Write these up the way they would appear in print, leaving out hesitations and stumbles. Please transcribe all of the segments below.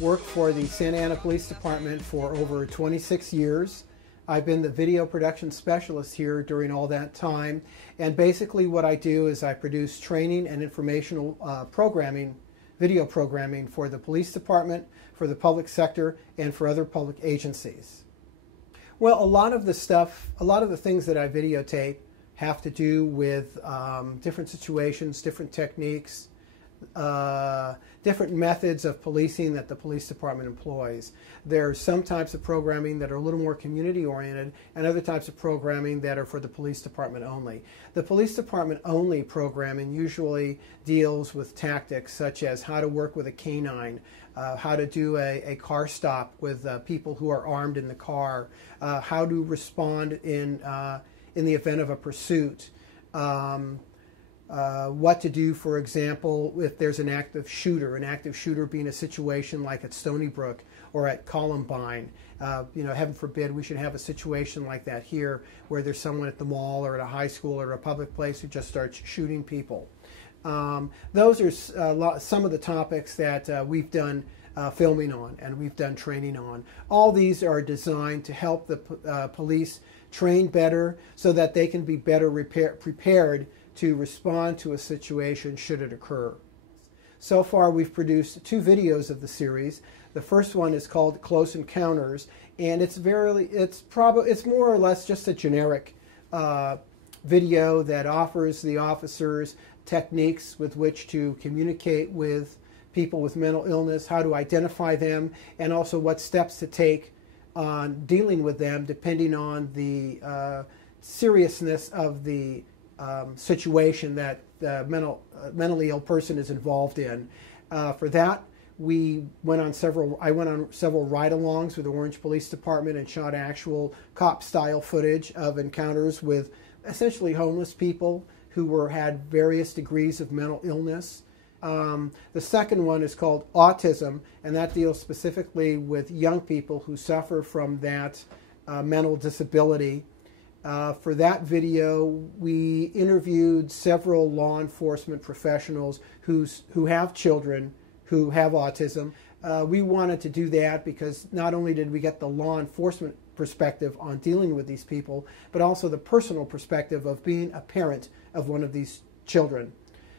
I've worked for the Santa Ana Police Department for over 26 years. I've been the video production specialist here during all that time. And basically what I do is I produce training and informational programming, video programming for the police department, for the public sector, and for other public agencies. Well, a lot of the things that I videotape have to do with different situations, different techniques, different methods of policing that the police department employs. There are some types of programming that are a little more community oriented and other types of programming that are for the police department only. The police department only programming usually deals with tactics such as how to work with a canine, how to do a car stop with people who are armed in the car, how to respond in the event of a pursuit, what to do, for example, if there's an active shooter being a situation like at Stony Brook or at Columbine. Heaven forbid we should have a situation like that here where there's someone at the mall or at a high school or a public place who just starts shooting people. Those are some of the topics that we've done filming on and we've done training on. All these are designed to help the police train better so that they can be better prepared to respond to a situation should it occur. So far we've produced 2 videos of the series. The first one is called Close Encounters, and it's more or less just a generic video that offers the officers techniques with which to communicate with people with mental illness, how to identify them, and also what steps to take on dealing with them depending on the seriousness of the situation that the mentally ill person is involved in. For that, I went on several ride-alongs with the Orange Police Department and shot actual cop-style footage of encounters with essentially homeless people who had various degrees of mental illness. The second one is called Autism, and that deals specifically with young people who suffer from that mental disability. For that video, we interviewed several law enforcement professionals who have children who have autism. We wanted to do that because not only did we get the law enforcement perspective on dealing with these people, but also the personal perspective of being a parent of one of these children.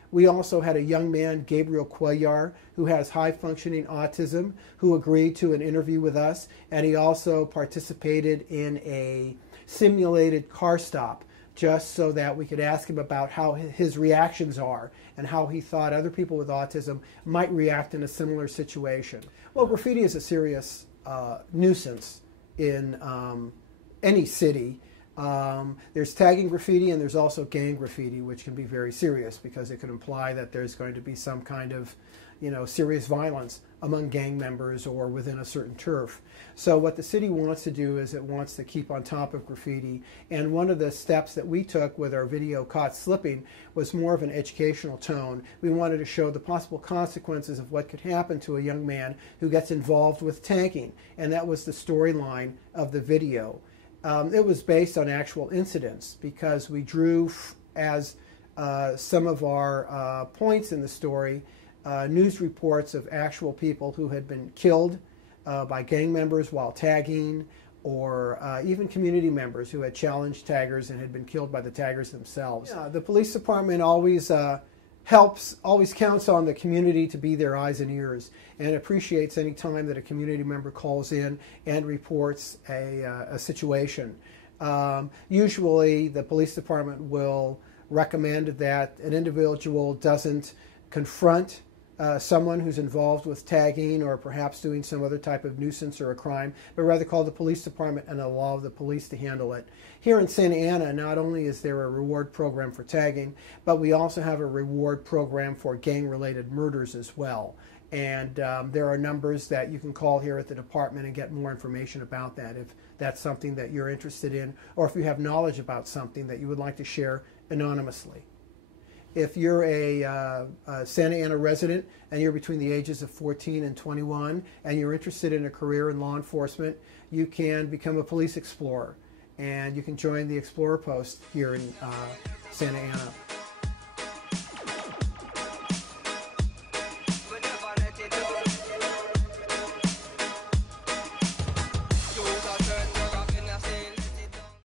We also had a young man, Gabriel Cuellar, who has high-functioning autism, who agreed to an interview with us, and he also participated in a simulated car stop just so that we could ask him about how his reactions are and how he thought other people with autism might react in a similar situation. Well, graffiti is a serious nuisance in any city. There's tagging graffiti and there's also gang graffiti, which can be very serious because it could imply that there's going to be some kind of serious violence among gang members or within a certain turf. So what the city wants to do is it wants to keep on top of graffiti, and one of the steps that we took with our video Caught Slipping was more of an educational tone. We wanted to show the possible consequences of what could happen to a young man who gets involved with tagging, and that was the storyline of the video. It was based on actual incidents because we drew as some of our points in the story news reports of actual people who had been killed by gang members while tagging, or even community members who had challenged taggers and had been killed by the taggers themselves. Yeah, the police department always counts on the community to be their eyes and ears, and appreciates any time that a community member calls in and reports a situation. Usually the police department will recommend that an individual doesn't confront someone who's involved with tagging or perhaps doing some other type of nuisance or a crime, but rather call the police department and allow the police to handle it. Here in Santa Ana, not only is there a reward program for tagging, but we also have a reward program for gang-related murders as well. And there are numbers that you can call here at the department and get more information about that if that's something that you're interested in, or if you have knowledge about something that you would like to share anonymously. If you're a Santa Ana resident and you're between the ages of 14 and 21 and you're interested in a career in law enforcement, you can become a police explorer, and you can join the Explorer Post here in Santa Ana.